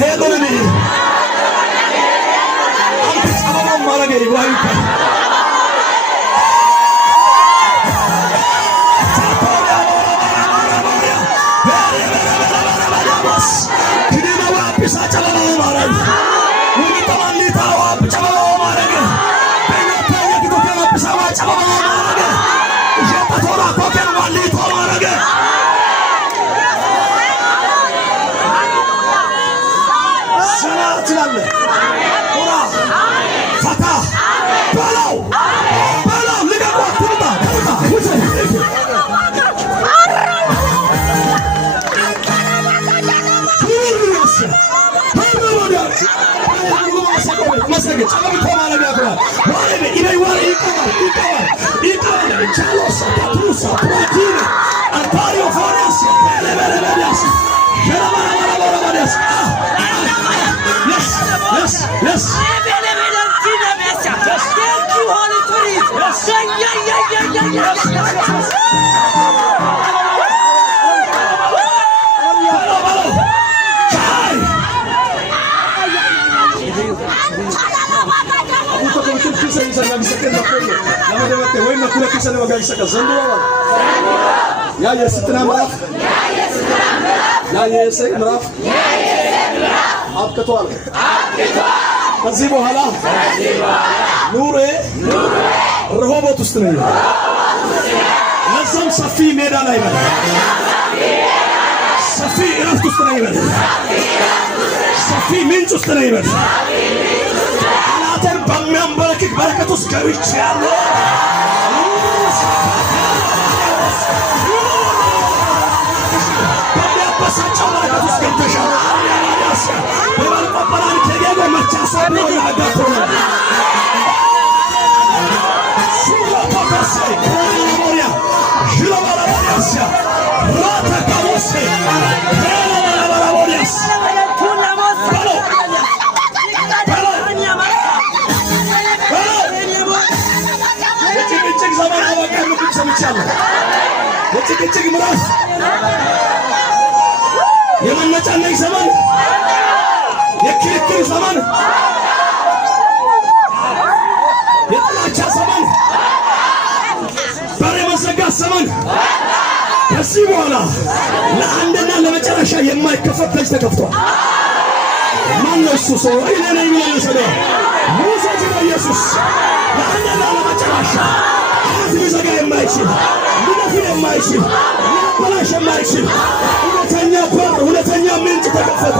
ሄዶልኒ አንተ ጸባባ ማረገ ይዋይታ Yes. Thank you, Holy Spirit. Yes. ከዚህ በኋላ ኑሬ ረሆቦት ውስጥ ነው። ለዛም ሰፊ ሜዳ ላይ ነው። ሰፊ እረፍት ውስጥ ነው። ሰፊ ምንጭ ውስጥ ነው። አናተን በሚያንበረክክ በረከት ውስጥ ገብቻለሁ። በሚያበሳጨው በረከት ውስጥ ገብተሻል። በባልቆበራን ከጌጎ መቻሳብ ነው ያጋጥሞ ሱሎፖተሴ ሞሪያ ዥሎባራቦሪያስ ራተካቦሴ ራተካቦሪያስ የጭቅጭቅ ዘመን አበቃ። ምክር ሰምቻለሁ። የጭቅጭቅ ምዕራፍ፣ የመነጫነጭ ዘመን፣ የክርክር ዘመን፣ የጥላቻ ዘመን፣ በር የመዘጋት ዘመን ከዚህ በኋላ ለአንድና ለመጨረሻ የማይከፈት ደጅ ተከፍቷል። ማነው እሱ ሰው? እኔ ነኝ ብሎ የወሰደው ሙሴ ነው። ኢየሱስ ለአንድና ለመጨረሻ ሊዘጋ የማይችል ሊደፍን የማይችል ሊያበላሽ የማይችል እውነተኛ በር፣ እውነተኛ ምንጭ ተከፈተ።